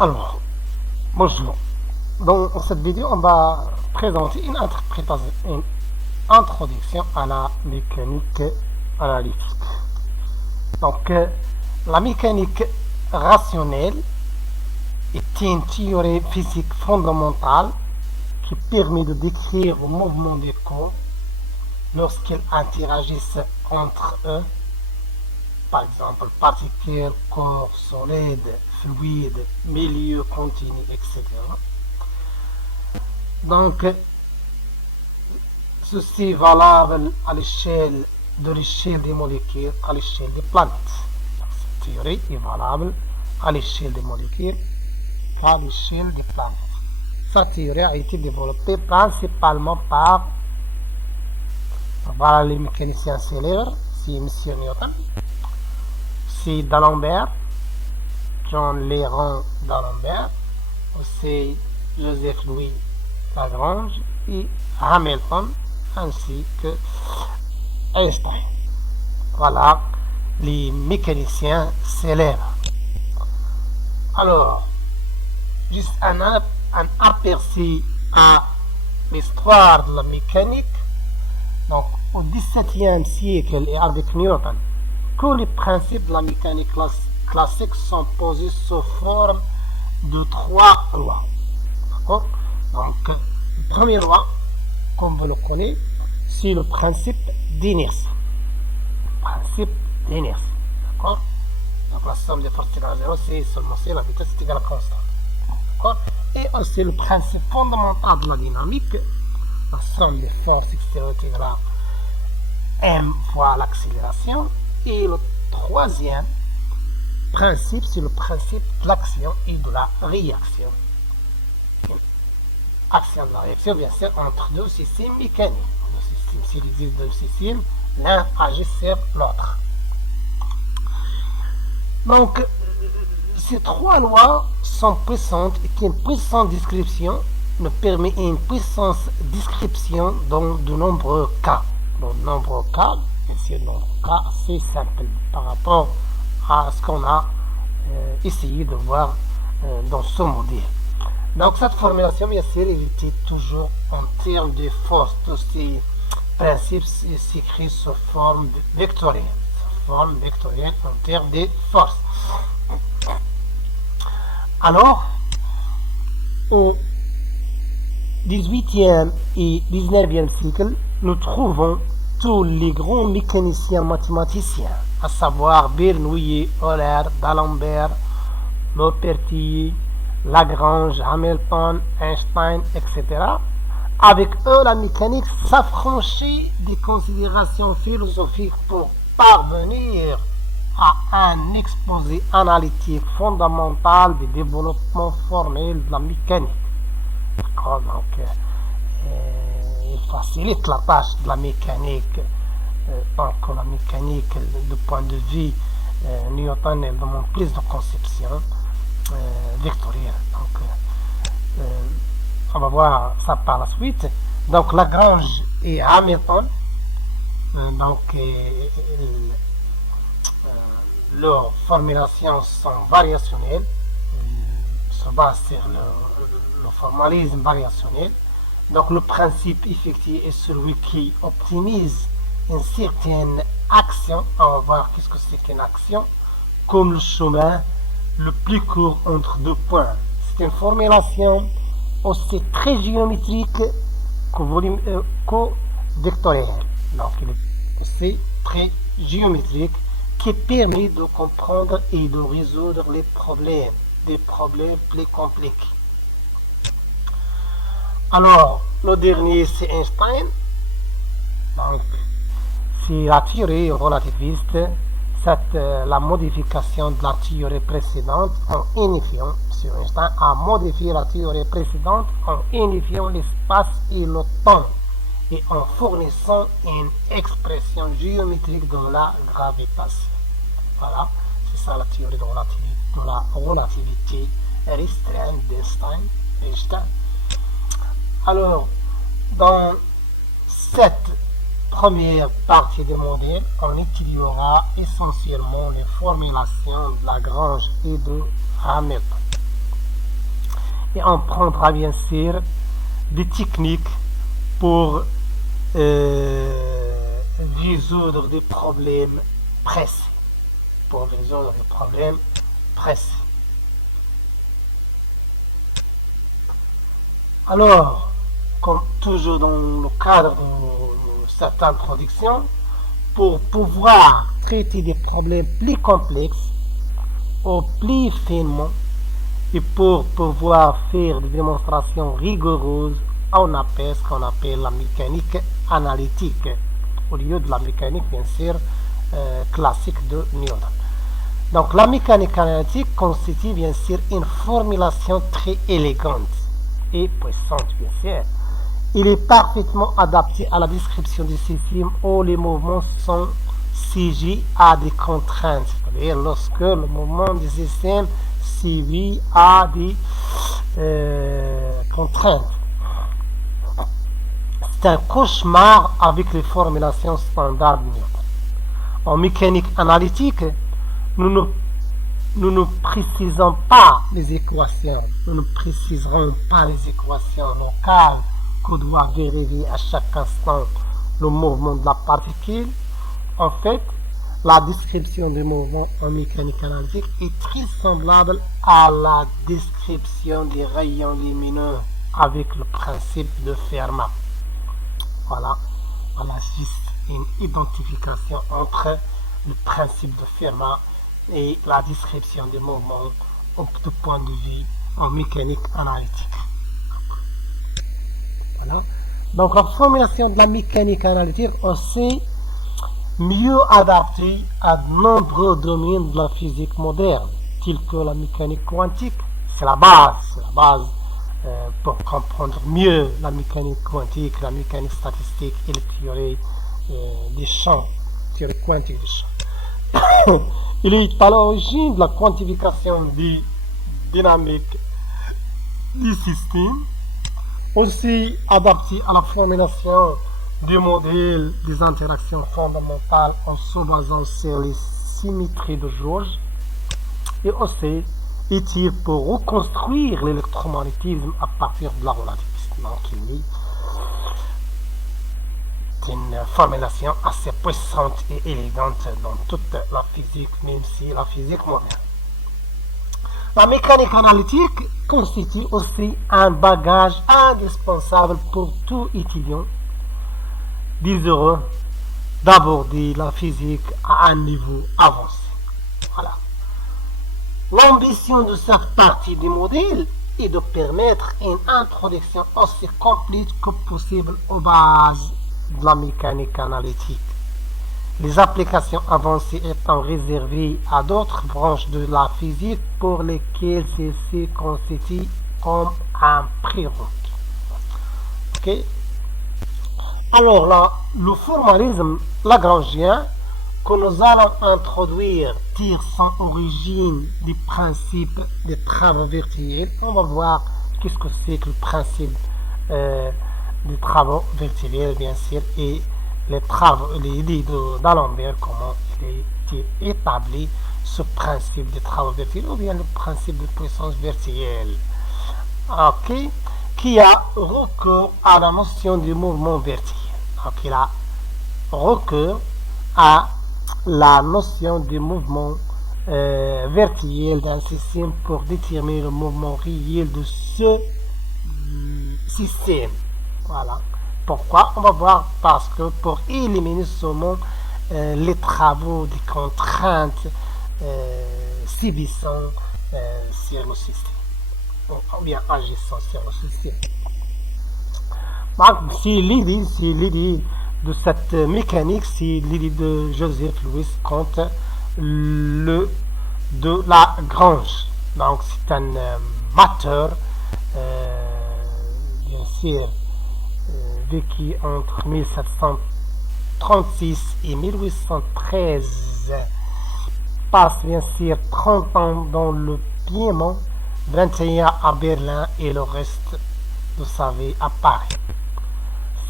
Alors, bonjour. Dans cette vidéo, on va présenter une introduction à la mécanique analytique. Donc, la mécanique rationnelle est une théorie physique fondamentale qui permet de décrire le mouvement des corps lorsqu'ils interagissent entre eux, par exemple particules, corps, solides, fluides, milieu continu, etc. Donc, ceci est valable à l'échelle des molécules, à l'échelle des planètes. Cette théorie est valable à l'échelle des molécules qu'à l'échelle des planètes. Cette théorie a été développée principalement par les mécaniciens célèbres, c'est M. Newton, c'est D'Alembert, John Léron D'Alembert, c'est Joseph Louis Lagrange et Hamilton, ainsi que Einstein. Voilà les mécaniciens célèbres. Alors, juste un aperçu à l'histoire de la mécanique. Donc, au XVIIe siècle et avec Newton, que les principes de la mécanique classique sont posés sous forme de 3 lois. D'accord? Donc, la première loi, comme vous le connaissez, c'est le principe d'inertie. Principe d'inertie. D'accord? Donc, la somme des forces égale à 0, c'est seulement la vitesse est égale à constante. D'accord? Et aussi le principe fondamental de la dynamique, la somme des forces extérieures est égale à m fois l'accélération. Et le troisième principe, c'est le principe de l'action et de la réaction. Action de la réaction, bien sûr, entre deux systèmes mécaniques. S'il existe deux systèmes, l'un agit sur l'autre. Donc, ces 3 lois sont puissantes et qu'une puissante description nous permet une puissante description dans de nombreux cas. Dans de nombreux cas, et c'est un cas assez simple par rapport à ce qu'on a essayé de voir dans ce modèle. Donc cette formulation, bien sûr, elle était toujours en termes de force. Tous ces principes s'écrivent sous forme vectorielle. Forme vectorielle en termes de force. Alors, au XVIIIe et XIXe siècle, nous trouvons tous les grands mécaniciens mathématiciens, à savoir Bernoulli, Euler, D'Alembert, Maupertuis, Lagrange, Hamilton, Einstein, etc. Avec eux, la mécanique s'affranchit des considérations philosophiques pour parvenir à un exposé analytique fondamental du développement formel de la mécanique. D'accord, donc, il facilite la tâche de la mécanique, tant que la mécanique, du point de vue Newton, elle demande plus de conception vectorielle. Donc, on va voir ça par la suite. Donc, Lagrange et Hamilton, leurs formulations sont variationnelles, se basent sur le formalisme variationnel. Donc le principe effectif est celui qui optimise une certaine action. On va voir qu'est-ce que c'est qu'une action, comme le chemin le plus court entre deux points. C'est une formulation aussi très géométrique que vectorielle. Donc il est aussi très géométrique qui permet de comprendre et de résoudre des problèmes plus compliqués. Alors, le dernier, c'est Einstein. Donc, c'est la théorie relativiste, la modification de la théorie précédente en unifiant, M. Einstein a modifié la théorie précédente en unifiant l'espace et le temps et en fournissant une expression géométrique de la gravitation. Voilà, c'est ça la théorie de la relativité restreinte d'Einstein. Alors, dans cette première partie du modèle, on étudiera essentiellement les formulations de Lagrange et de Hamilton. et on prendra bien sûr des techniques pour résoudre des problèmes précis. Pour résoudre des problèmes précis. Alors, comme toujours dans le cadre de cette introduction, pour pouvoir traiter des problèmes plus complexes ou plus finement et pour pouvoir faire des démonstrations rigoureuses, on appelle ce qu'on appelle la mécanique analytique, au lieu de la mécanique bien sûr classique de Newton. Donc la mécanique analytique constitue bien sûr une formulation très élégante et puissante bien sûr. Il est parfaitement adapté à la description du système où les mouvements sont sujets à des contraintes, c'est-à-dire lorsque le mouvement du système suivi à des contraintes. C'est un cauchemar avec les formulations standards de Newton. En mécanique analytique, nous ne précisons pas les équations, nous ne préciserons pas les équations locales qu'on doit vérifier à chaque instant le mouvement de la particule. En fait, la description du mouvement en mécanique analytique est très semblable à la description des rayons lumineux avec le principe de Fermat. Voilà juste une identification entre le principe de Fermat et la description des mouvements du point de vue en mécanique analytique. Voilà. Donc la formulation de la mécanique analytique aussi mieux adaptée à de nombreux domaines de la physique moderne, tels que la mécanique quantique. C'est la base pour comprendre mieux la mécanique quantique, la mécanique statistique et les théories des champs, théorie quantique des champs. Il est à l'origine de la quantification des dynamiques du système, aussi adapté à la formulation du modèle des interactions fondamentales en se basant sur les symétries de jauge, et aussi utile pour reconstruire l'électromagnétisme à partir de la relativisme. Donc il est une formulation assez puissante et élégante dans toute la physique, même si la physique moderne. La mécanique analytique constitue aussi un bagage indispensable pour tout étudiant désireux d'aborder la physique à un niveau avancé. Voilà. L'ambition de cette partie du modèle est de permettre une introduction aussi complète que possible aux bases de la mécanique analytique. Les applications avancées étant réservées à d'autres branches de la physique pour lesquelles ceci constitue comme un prérequis. Okay? Alors là, le formalisme lagrangien que nous allons introduire tire son origine du principe des travaux virtuels. On va voir qu'est-ce que c'est que le principe des travaux virtuels, bien sûr, et l'idée d'Alembert, comment il a été établi ce principe des travaux virtuels, ou bien le principe de puissance virtuelle, qui a recours à la notion du mouvement virtuel. Donc il a recours à la notion du mouvement virtuel d'un système pour déterminer le mouvement réel de ce système. Voilà. Pourquoi? On va voir, parce que pour éliminer seulement les travaux des contraintes subissant sur le système, ou bien agissant sur le système. Donc, c'est l'idée de cette mécanique, c'est l'idée de Joseph Louis Comte de Lagrange. Donc c'est un matheur, bien sûr, vécu entre 1736 et 1813, passe bien sûr 30 ans dans le Piémont, 21 à Berlin et le reste de sa vie à Paris.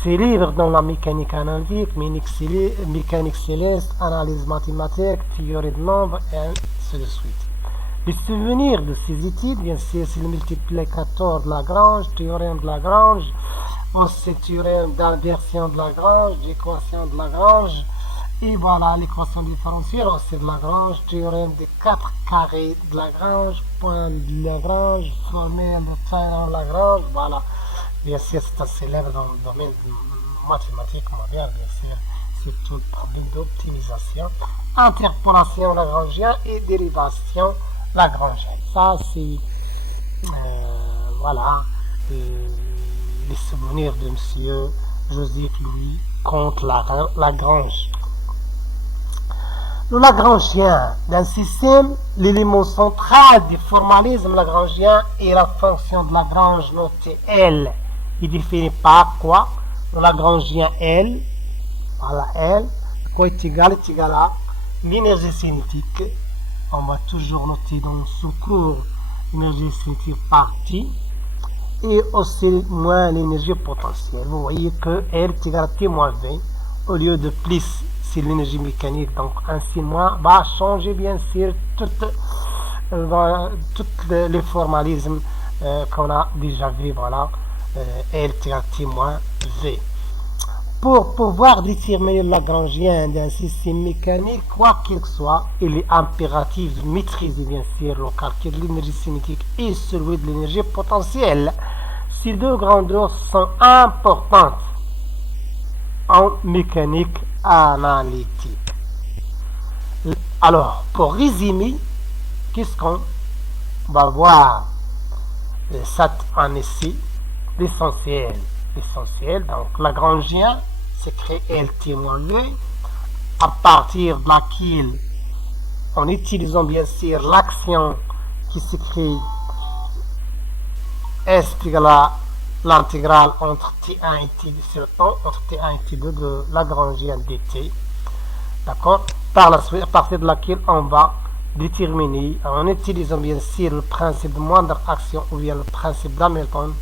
Ses livres dans la mécanique analytique, mécanique céleste, analyse mathématique, théorie de nombres, et ainsi de suite. Les souvenirs de ces études, bien sûr, c'est le multiplicateur de Lagrange, théorème de Lagrange, aussi théorème d'inversion de Lagrange, l'équation de Lagrange, et voilà l'équation différentielle aussi de Lagrange, théorème des 4 carrés de Lagrange, point de Lagrange, formule de triangle de Lagrange, voilà. Bien sûr, c'est un célèbre dans le domaine mathématique moderne, bien sûr. C'est tout le problème d'optimisation, interpolation lagrangienne et dérivation lagrangienne. Ça, c'est voilà les souvenirs de M. Joseph Louis contre Lagrange. Le Lagrangien d'un système, l'élément central du formalisme lagrangien est la fonction de Lagrange notée L. Il définit par quoi? Le Lagrangien L, voilà L, quoi est égal à l'énergie cinétique. On va toujours noter dans ce cours l'énergie cinétique par T. Et aussi moins l'énergie potentielle. Vous voyez que R est égal à T moins V au lieu de plus, c'est l'énergie mécanique. Donc ainsi moins va changer bien sûr tout le formalisme qu'on a déjà vu. Voilà, R est égal à T moins V. Pour pouvoir déterminer le Lagrangien d'un système mécanique, quoi qu'il soit, il est impératif de maîtriser bien sûr le calcul de l'énergie cinétique et celui de l'énergie potentielle. Ces deux grandeurs sont importantes en mécanique analytique. Alors, pour résumer, qu'est-ce qu'on va voir cette année-ci? L'essentiel, donc Lagrangien, s'écrit LT-V, à partir de laquelle, en utilisant bien sûr l'action qui s'écrit S égale à l'intégrale entre T1 et T2 sur le temps, entre T1 et T2 de Lagrangien dt, d'accord? Par la suite, à partir de laquelle on va déterminer, en utilisant bien sûr le principe de moindre action ou bien le principe d'Hamilton,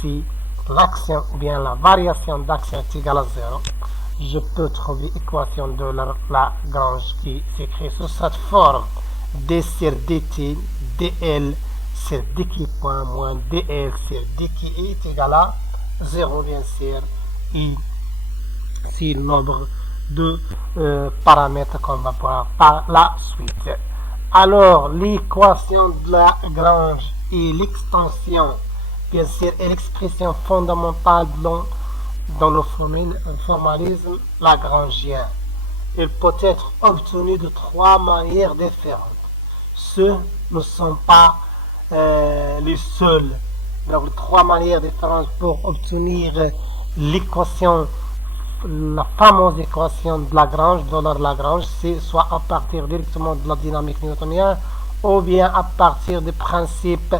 si l'action ou bien la variation d'action est égale à 0, je peux trouver l'équation de Lagrange qui s'écrit sous cette forme: d sur dt, dl sur dq point moins dl sur dq est égal à 0 bien sûr, et c'est le nombre de paramètres qu'on va voir par la suite. Alors l'équation de Lagrange et l'extension bien sûr est l'expression fondamentale dans le formalisme lagrangien. Il peut être obtenu de 3 manières différentes. Ce ne sont pas les seuls. Donc 3 manières différentes pour obtenir l'équation, la fameuse équation de Lagrange, de Lagrange, c'est soit à partir directement de la dynamique newtonienne ou bien à partir des principes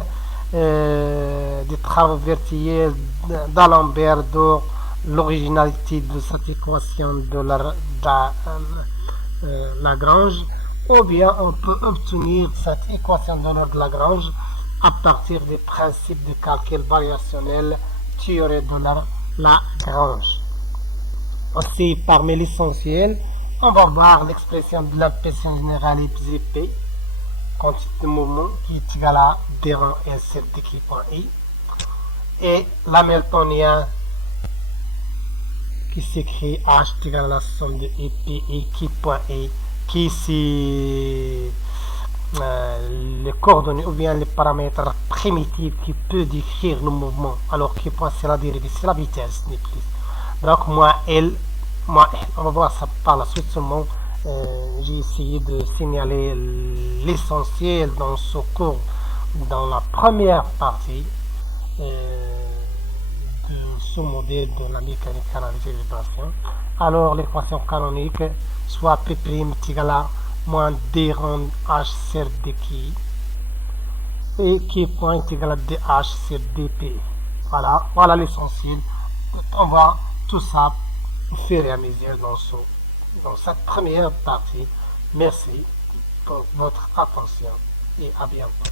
des travaux virtuels d'Alembert de l'originalité de cette équation de Lagrange, ou bien on peut obtenir cette équation de Lagrange à partir des principes de calcul variationnel théorie de Lagrange. Aussi, parmi l'essentiel, on va voir l'expression de l'impulsion générale P, quantité de mouvement qui est égale à d rang L sur dq point I, et l'hamiltonien qui s'écrit H est égal à la somme de EP et qui point I, qui c'est les coordonnées ou bien les paramètres primitifs qui peut décrire le mouvement, alors qui point c'est la dérivée, c'est la vitesse, n'est plus. Donc moins L, on va voir ça par la suite seulement. J'ai essayé de signaler l'essentiel dans ce cours, dans la première partie de ce modèle de la mécanique analysée des vibrations. Alors l'équation canonique, soit P' est égal à moins D rond H sur dq, et qui point est égal à DH sur dp. Voilà l'essentiel. On voit tout ça au fur et à mesure dans cette première partie. Merci pour votre attention et à bientôt.